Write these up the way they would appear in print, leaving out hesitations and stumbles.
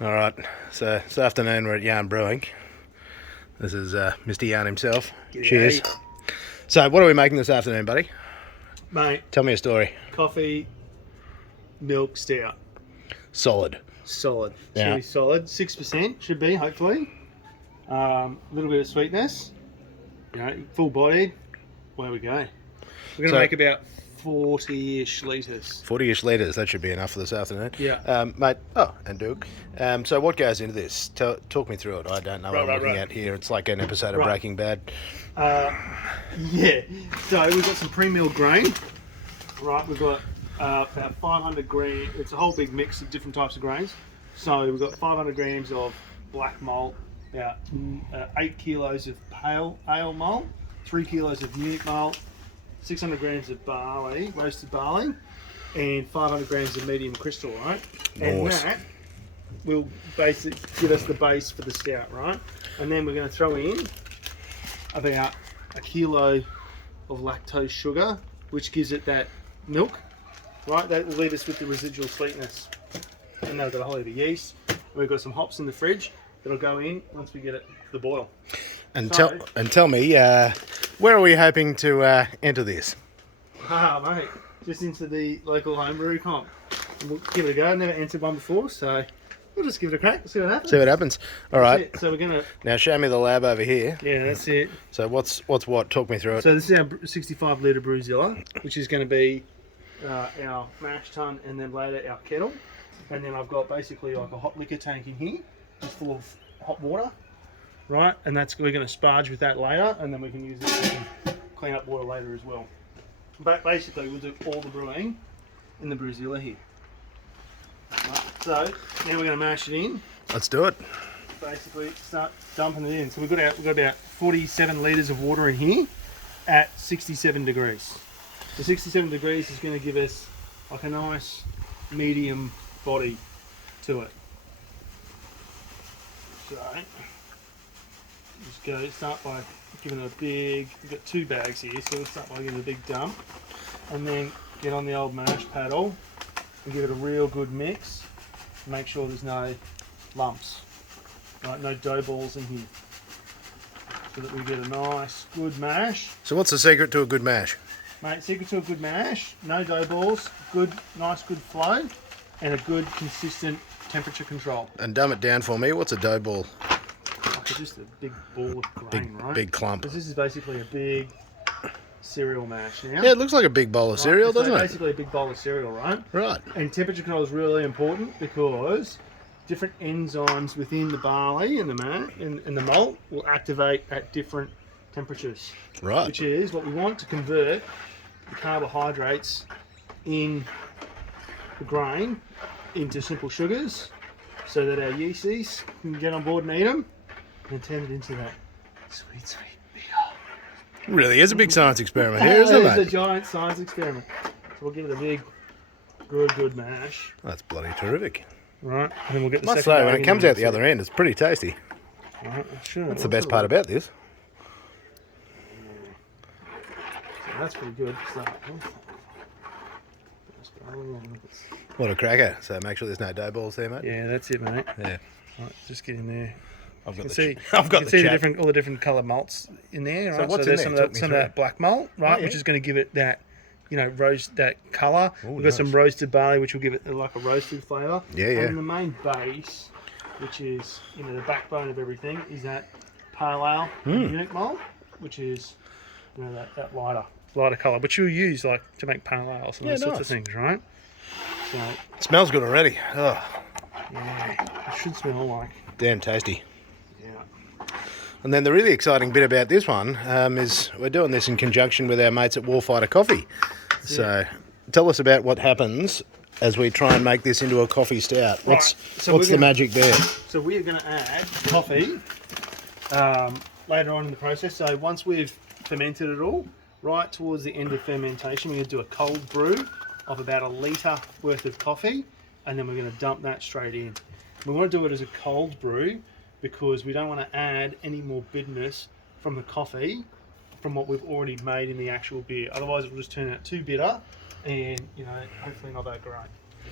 All right, so this afternoon we're at Yarn Brewing. This is Mr. Yarn himself. G'day. Cheers. So what are we making this afternoon, buddy? Mate, Tell me a story. coffee, milk, stout. Solid. Solid. It's Yeah. really solid. 6% should be, hopefully. A little bit of sweetness. You know, full bodied. Away we go. We're going to make about 40-ish litres. 40-ish litres, that should be enough for this afternoon. Yeah. Mate, and Duke. So what goes into this? Talk me through it. I don't know what I'm looking at here. It's like an episode of Breaking Bad. Yeah. So we've got some pre-milled grain. Right, we've got about 500 grams. It's a whole big mix of different types of grains. So we've got 500 grams of black malt, about 8 kilos of pale ale malt, 3 kilos of Munich malt, 600 grams of barley, roasted barley, and 500 grams of medium crystal, right? And Nice. that will basically give us the base for the stout, right? And then we're going to throw in about a kilo of lactose sugar, which gives it that milk, right? That will leave us with the residual sweetness. And then we've got a whole heap of yeast. We've got some hops in the fridge that'll go in once we get it to the boil. And So- tell me, where are we hoping to enter this? Mate, just into the local homebrew comp. And we'll give it a go. I've never entered one before, so we'll just give it a crack. See what happens. See what happens. All right. That's it. So we're gonna. Now show me the lab over here. Yeah, that's it. So what's what? Talk me through it. So this is our 65 litre Brewzilla, which is going to be our mash tun, and then later our kettle. And then I've got basically like a hot liquor tank in here, just full of hot water, right? And we're going to sparge with that later, and then we can use it to clean up water later as well. But basically, we'll do all the brewing in the Brewzilla here. Right, so now we're going to mash it in. Let's do it. Basically, start dumping it in. So we've got about 47 litres of water in here at 67 degrees. So 67 degrees is going to give us like a nice medium body to it. So start by giving it a big, we've got 2 bags here, so we'll start by giving it a big dump, and then get on the old mash paddle and give it a real good mix. Make sure there's no lumps, right? No dough balls in here, so that we get a nice good mash. So what's the secret to a good mash? Mate, secret to a good mash: no dough balls, nice good flow, and a good consistent temperature control. And dumb it down for me. What's a dough ball? Like just a big ball of grain, right? Big clump. Because this is basically a big cereal mash now. Yeah, it looks like a big bowl of cereal, So doesn't it? basically a big bowl of cereal, right? Right. And temperature control is really important because different enzymes within the barley and the malt will activate at different temperatures. Right. Which is what we want to convert the carbohydrates in the grain into simple sugars, so that our yeasties can get on board and eat them, and turn it into that sweet, sweet beer. Really is a big science experiment here, isn't It's a it? giant science experiment. So we'll give it a big, good mash. That's bloody terrific. Right, and then we'll get the Must second say, when bag it in comes there. out the other end, it's pretty tasty. Right, sure. That's the best part about this. So that's pretty good. So, What a cracker. So make sure there's no dough balls there, mate. yeah, that's it, mate. Yeah. Right, just get in there. I've You got can the see, I've got you can the see chat. all the different coloured malts in there, right? what's in there's there? some Talk of me that through that black malt, right, yeah. which is going to give it that, that colour. Ooh, We've got some nice. roasted barley, which will give it like a roasted flavour. Yeah, yeah. And the main base, which is the backbone of everything, is that pale ale Munich malt, which is that lighter colour, which you'll use like to make pale ales and Yeah, those sorts of nice. things, right? So It smells good already. Oh, yeah, it should smell like. damn tasty. Yeah. And then the really exciting bit about this one is we're doing this in conjunction with our mates at Warfighter Coffee. So tell us about what happens as we try and make this into a coffee stout. What's so what's we're the gonna- magic there? So we are going to add coffee later on in the process. So once we've fermented it all, right towards the end of fermentation, we're going to do a cold brew of about a litre worth of coffee, and then we're going to dump that straight in. We want to do it as a cold brew because we don't want to add any more bitterness from the coffee from what we've already made in the actual beer. Otherwise it will just turn out too bitter and hopefully not that great.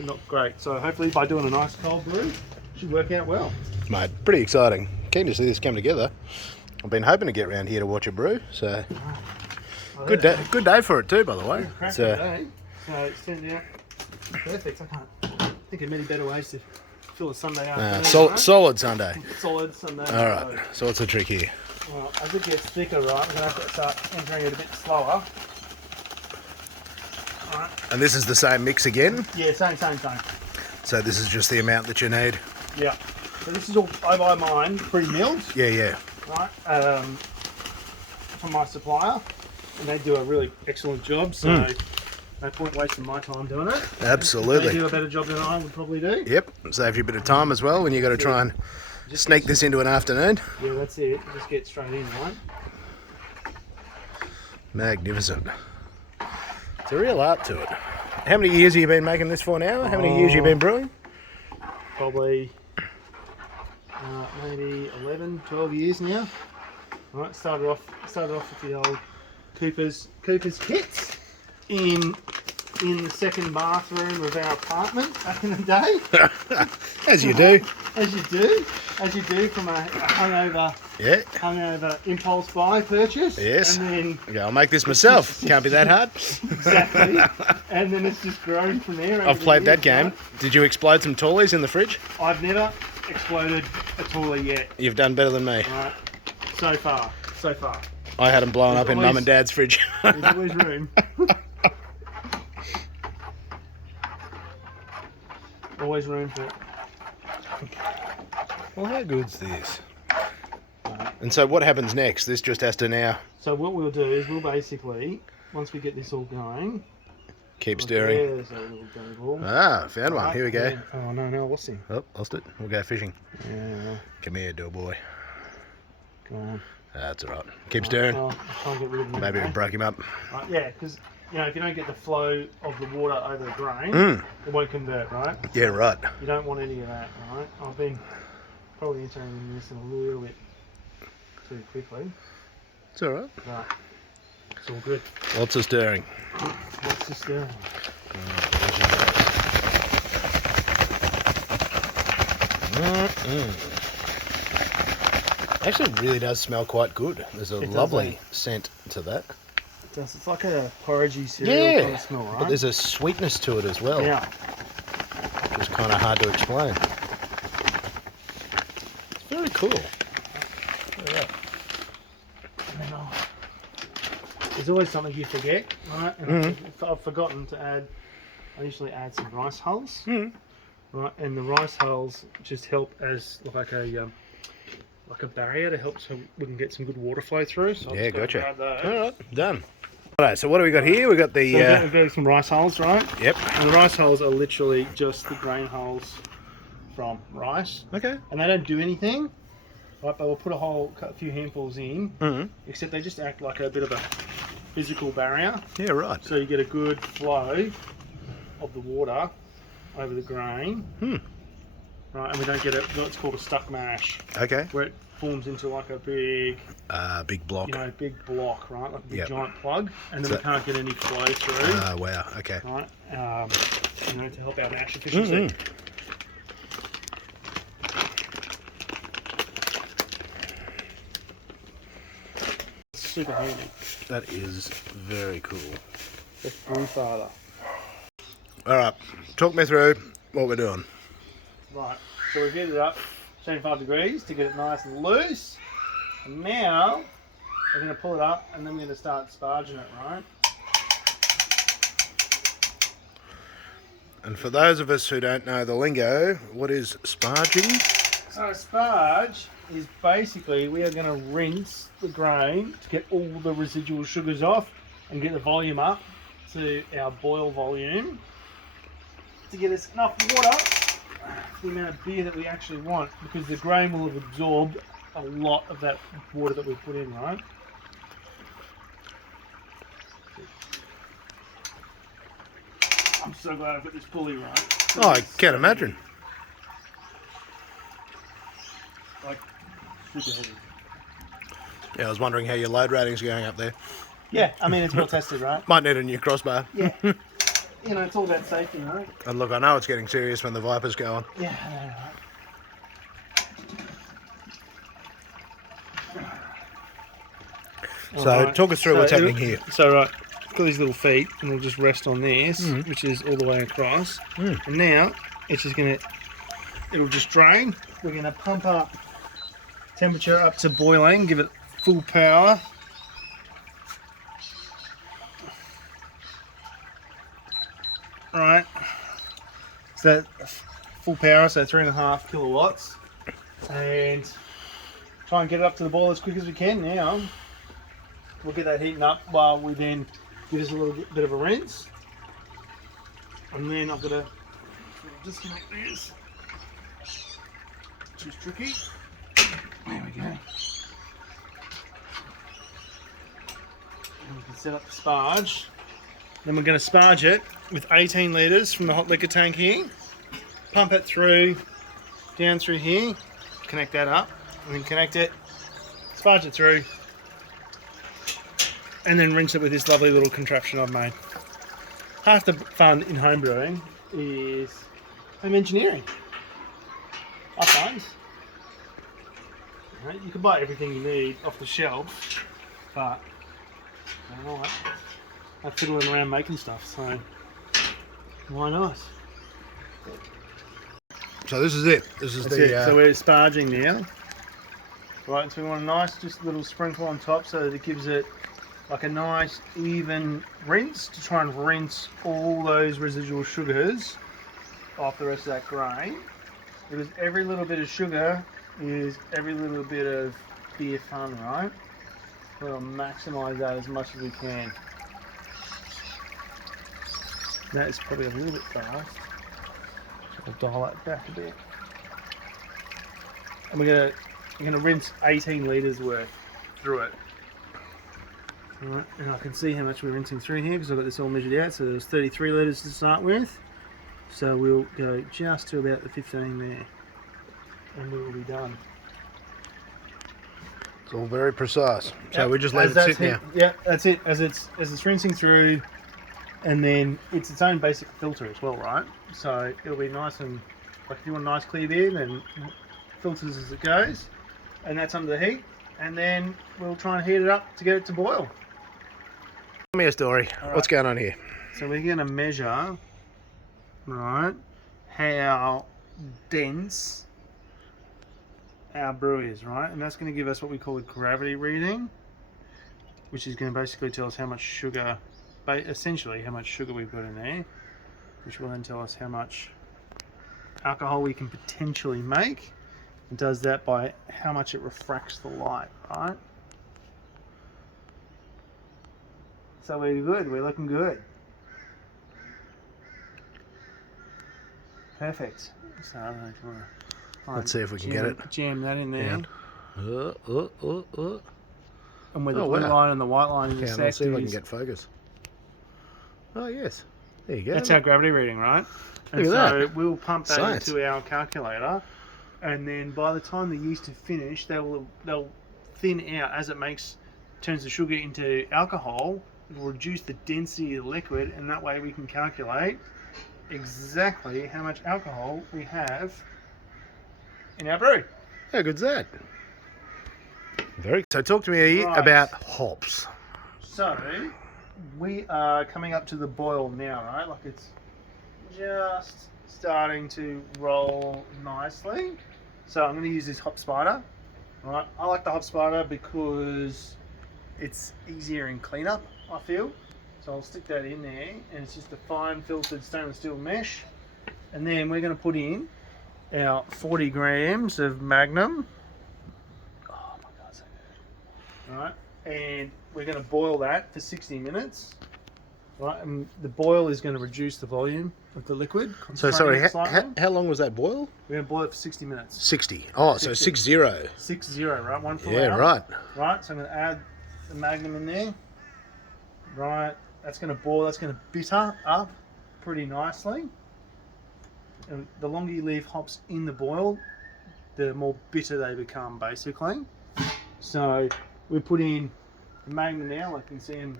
not great. So hopefully by doing a nice cold brew, it should work out well. Mate, pretty exciting. Keen to see this come together. I've been hoping to get round here to watch it brew, so good day for it too, by the way. So it's turned out perfect. I think of many better ways to fill a Sunday afternoon. Solid Sunday. Solid Sunday. All right. So what's the trick here? Well, as it gets thicker, right, we're going to have to start entering it a bit slower. Right. And this is the same mix again? Yeah, same. So this is just the amount that you need? Yeah. So this is all, I buy mine pre-milled. Yeah. Right. From my supplier. And they do a really excellent job, so no point wasting my time doing it. Absolutely. They do a better job than I would probably do. Yep. Save you a bit of time as well when you got to try and sneak this into an afternoon. Yeah, that's it. Just get straight in, right? Magnificent. It's a real art to it. How many years have you been making this for now? How many years have you been brewing? Probably maybe 11, 12 years now. All right, started off with the old Cooper's kits in the second bathroom of our apartment back in the day. As you do. As you do from a hungover impulse buy purchase. Yes. And then Okay, I'll make this myself. Can't be that hard. exactly. And then it's just grown from there. I've played that game. Right? Did you explode some tallies in the fridge? I've never exploded a toolie yet. You've done better than me. Right. So far. I had them blown up in Mum and Dad's fridge. There's always room. Always room for it. Well, how good's this? And so what happens next? This just has to now So what we'll do is we'll basically, once we get this all going... keep stirring. There's a little dough ball. Ah, found one. Here we go. Yeah. Oh, no, I lost him. Oh, lost it. We'll go fishing. Yeah. Come here, dough boy. Go on. That's all right. Keep stirring. I'll try and get rid of him. Maybe we okay? broke him up. Right, yeah, because if you don't get the flow of the water over the grain, it won't convert, right? Yeah, right. You don't want any of that, right? I've been probably entering this in a little bit too quickly. It's all right. Right. It's all good. Lots of stirring. What's this doing? Actually, it really does smell quite good. There's a lovely scent to that. It's like a porridgey cereal kind of smell, right? But there's a sweetness to it as well. Yeah. Which is kind of hard to explain. It's very cool. Yeah. And then there's always something you forget, right? And I've forgotten to add. I usually add some rice hulls, right? And the rice hulls just help as like a barrier to help so we can get some good water flow through. So Yeah, gotcha. All right, done. Alright, so what do we got here? We got the. We've got some rice hulls, right? Yep. And the rice hulls are literally just the grain hulls from rice. Okay. And they don't do anything, right? But we'll put a few handfuls in, except they just act like a bit of a physical barrier. Yeah, right. So you get a good flow of the water over the grain. Right, and we don't get what's called a stuck mash. Okay. Where it forms into like a big, big block. big block, right? Like a big giant plug, and then we can't get any flow through. Ah, wow. Okay. Right, to help our mash efficiency. Super handy. That is very cool. That's Brewfather. All right, talk me through what we're doing. Right, so we've heated it up 75 degrees to get it nice and loose. And now we're going to pull it up and then we're going to start sparging it, right? And for those of us who don't know the lingo, what is sparging? So sparge is basically we are going to rinse the grain to get all the residual sugars off and get the volume up to our boil volume to get us enough water for the amount of beer that we actually want, because the grain will have absorbed a lot of that water that we put in, right? I'm so glad I've got this pulley right. Oh, I can't imagine. Like, super heavy. Yeah, I was wondering how your load rating's going up there. Yeah, I mean, it's well tested, right? Might need a new crossbar. Yeah. you know, it's all about safety, right? And look, I know it's getting serious when the Viper's going. Yeah, I know, right? So talk us through what's happening here. So right, got these little feet, and we'll just rest on this, which is all the way across. And now it's just it'll just drain. We're gonna pump up temperature up to boiling, give it full power. Right. So that full power, so 3.5 kilowatts, and try and get it up to the boil as quick as we can now. We'll get that heating up while we then give us a little bit of a rinse. And then I've got to disconnect this. Too tricky. There we go. And we can set up the sparge. Then we're going to sparge it with 18 litres from the hot liquor tank here. Pump it through, down through here. Connect that up. And then connect it. Sparge it through. And then rinse it with this lovely little contraption I've made. Half the fun in home brewing is home engineering. I find. Right, you can buy everything you need off the shelf, but I don't know what. I'm fiddling around making stuff, so why not? So this is it. This is That's the. it. So we're sparging now. Right, so we want a nice, just little sprinkle on top so that it gives it like a nice even rinse to try and rinse all those residual sugars off the rest of that grain, because every little bit of sugar is every little bit of beer fun, right? We'll maximise that as much as we can. That is probably a little bit fast. I'll dial that back a bit. And we're gonna rinse 18 litres worth through it. Alright, and I can see how much we're rinsing through here because I've got this all measured out. So there's 33 litres to start with. So we'll go just to about the 15 there. And we will be done. It's all very precise. So Yep, we just let it sit now. Yeah, that's it. As it's rinsing through, and then it's its own basic filter as well, right? So it'll be nice and, like if you want a nice clear beer, then filters as it goes. And that's under the heat. And then we'll try and heat it up to get it to boil. Tell me a story. All What's right. going on here? So we're going to measure, right, how dense our brew is, right? And that's going to give us what we call a gravity reading, which is going to basically tell us how much sugar, essentially how much sugar we've got in there, which will then tell us how much alcohol we can potentially make. It does that by how much it refracts the light, right? So we're good, we're looking good. Perfect. So I don't know if you want to... Let's see if we can get it. Jam that in there. Down. And with the Oh, blue wow. line and the white line in the Okay, let's see if I can is- get focus. Oh, yes. There you go. That's our gravity reading, right? And Look at so that. we'll pump that Science. into our calculator, and then by the time the yeast are finished, they'll thin out as it turns the sugar into alcohol. It will reduce the density of the liquid, and that way we can calculate exactly how much alcohol we have in our brew. How good's that? Very. So talk to me Right. about hops. So we are coming up to the boil now, right? Like it's just starting to roll nicely. So I'm going to use this hop spider. Right, I like the hop spider because it's easier in cleanup, I feel. So I'll stick that in there, and it's just a fine filtered stainless steel mesh. And then we're going to put in our 40 grams of Magnum. Oh my god, so good. Right, and we're going to boil that for 60 minutes. Right, and the boil is going to reduce the volume of the liquid. So sorry, concentrating it slightly. how long was that boil? We're going to boil it for 60 minutes. 60. Oh, so 60. 6-0. 6-0, right? One full Yeah, hour. right. Right, so I'm going to add the Magnum in there. Right, that's going to boil, that's going to bitter up pretty nicely. And the longer you leave hops in the boil, the more bitter they become, basically. So we put in the Magnum now, like you can see them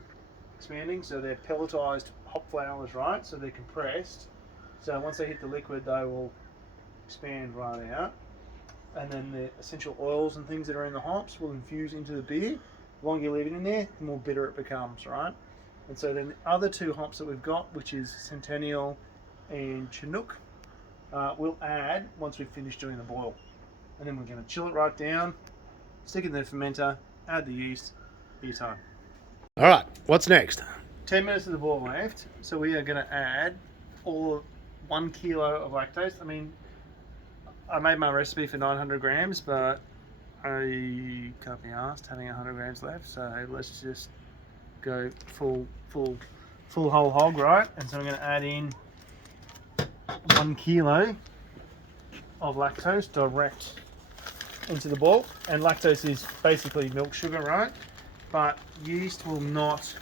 expanding. So they're pelletized hop flowers, right? So they're compressed. So once they hit the liquid, they will expand right out. And then the essential oils and things that are in the hops will infuse into the beer. The longer you leave it in there, the more bitter it becomes, right? And so then the other two hops that we've got, which is Centennial and Chinook, we'll add once we've finished doing the boil. And then we're going to chill it right down, stick it in the fermenter, add the yeast, beer time. All right, what's next? 10 minutes of the boil left, so we are going to add all 1 kilo of lactose. I mean, I made my recipe for 900 grams, but I can't be asked having 100 grams left, so let's just go full whole hog, right? And so I'm going to add in 1 kilo of lactose direct into the bowl. And lactose is basically milk sugar, right? But yeast will not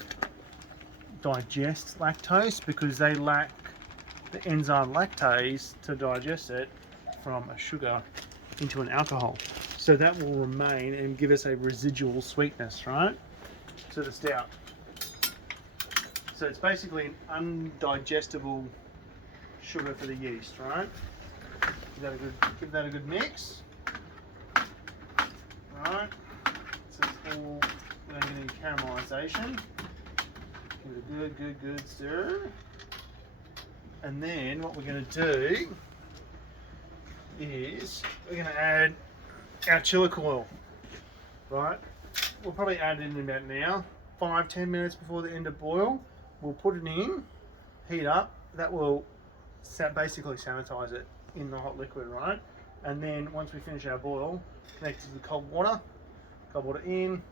digest lactose because they lack the enzyme lactase to digest it from a sugar into an alcohol. So that will remain and give us a residual sweetness, right, to the stout. So it's basically an undigestible sugar for the yeast, right? Give that a good mix. Right. So it's all getting caramelization. Give it a good stir. And then what we're going to do is we're going to add our chilic oil, right? We'll probably add it in about now, 5-10 minutes before the end of boil. We'll put it in, heat up. That will basically sanitize it in the hot liquid, right? And then once we finish our boil, connect it to the cold water in,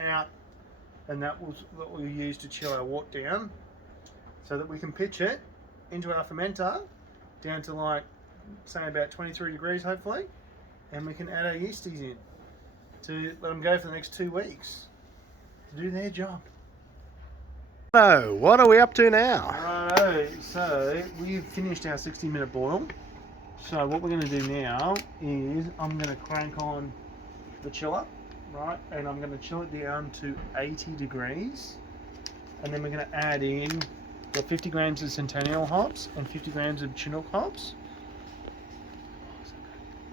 out, and that was what we'll use to chill our wort down so that we can pitch it into our fermenter down to like, say about 23 degrees hopefully, and we can add our yeasties in to let them go for the next 2 weeks to do their job. So, what are we up to now? Righto, so we've finished our 60-minute boil. So what we're going to do now is I'm going to crank on the chiller, right, and I'm going to chill it down to 80 degrees, and then we're going to add in 50 grams of Centennial hops and 50 grams of Chinook hops.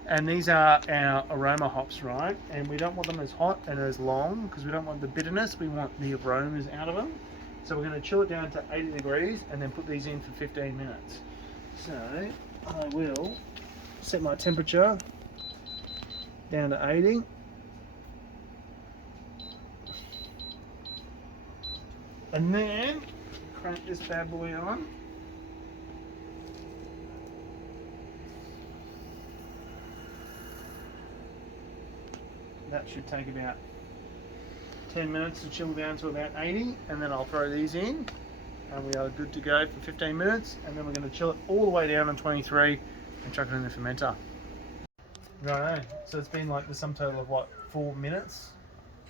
And these are our aroma hops, right? And we don't want them as hot and as long because we don't want the bitterness. We want the aromas out of them. So we're going to chill it down to 80 degrees and then put these in for 15 minutes. So I will set my temperature down to 80. And then crank this bad boy on. That should take about 10 minutes to chill down to about 80, and then I'll throw these in and we are good to go for 15 minutes, and then we're going to chill it all the way down on 23 and chuck it in the fermenter. Right, so it's been like the sum total of what, 4 minutes,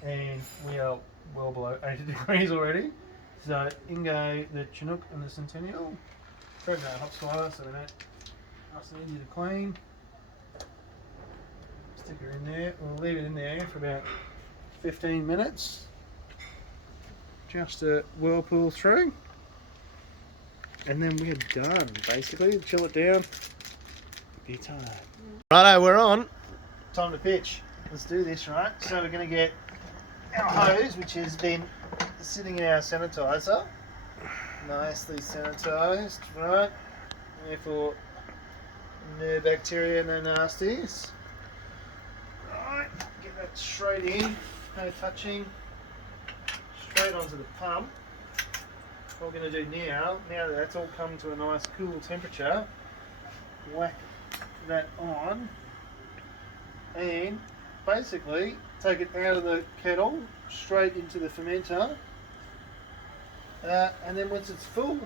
and we are well below 80 degrees already. So in go the Chinook and the Centennial. Grab that hop slider so they're nice and easy to clean. Stick it in there. We'll leave it in there for about 15 minutes. Just to whirlpool through. And then we're done, basically. Chill it down. Be time. Righto, we're on. Time to pitch. Let's do this, right? So we're going to get our hose, which has been sitting in our sanitizer. Nicely sanitized, right? Therefore, no bacteria, no nasties. Right, get that straight in, no touching. Straight onto the pump. What we're going to do now that that's all come to a nice cool temperature, whack that on and basically take it out of the kettle straight into the fermenter, and then once it's full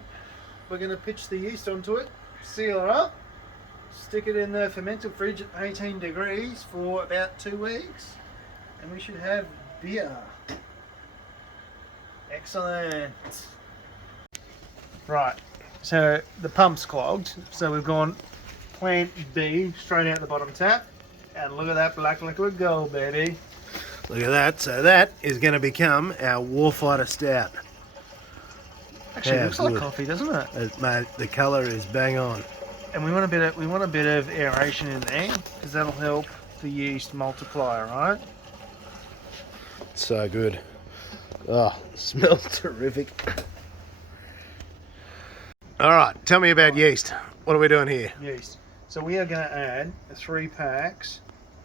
we're going to pitch the yeast onto it, seal it up, stick it in the fermenter fridge at 18 degrees for about 2 weeks, and we should have beer. Excellent. Right, so the pump's clogged, so we've gone plant B straight out the bottom tap, and look at that black liquid gold, baby. Look at that. So that is going to become our Warfighter Stout. Actually, Yeah, it looks like good. coffee, doesn't it? Mate, the colour is bang on. And we want a bit of aeration in there because that'll help the yeast multiply, right? So good. Oh, smells terrific. All right, tell me about yeast. What are we doing here? Yeast. So we are going to add 3 packs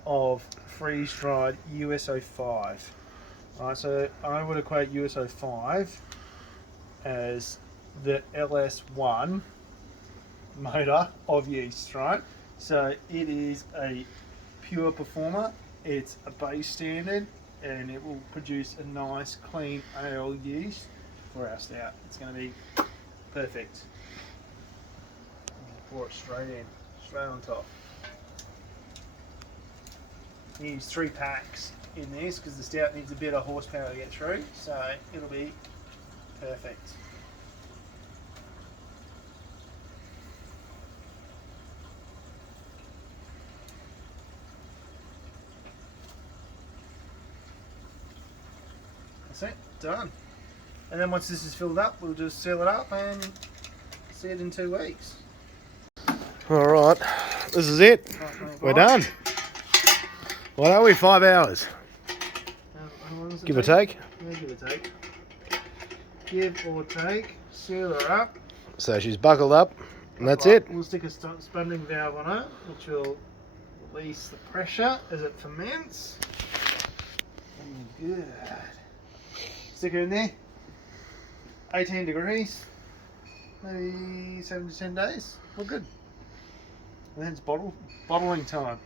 of freeze-dried USO5. Alright, so I would equate USO5 as the LS1 motor of yeast, right? So it is a pure performer, it's a base standard, and it will produce a nice clean ale yeast for our stout. It's going to be perfect. Pour it straight on top. You use 3 packs in this because the stout needs a bit of horsepower to get through, so it'll be perfect. That's it, done. And then once this is filled up, we'll just seal it up and see it in 2 weeks. All right, this is it. We're done. What are we, 5 hours? How long does it Give or take? Yeah, give or take. Give or take. Seal her up. So she's buckled up, and that's it. We'll stick a spunding valve on it, which will release the pressure as it ferments. Good. Stick her in there. 18 degrees. Maybe 7 to 10 days. We're good. And then it's bottling time.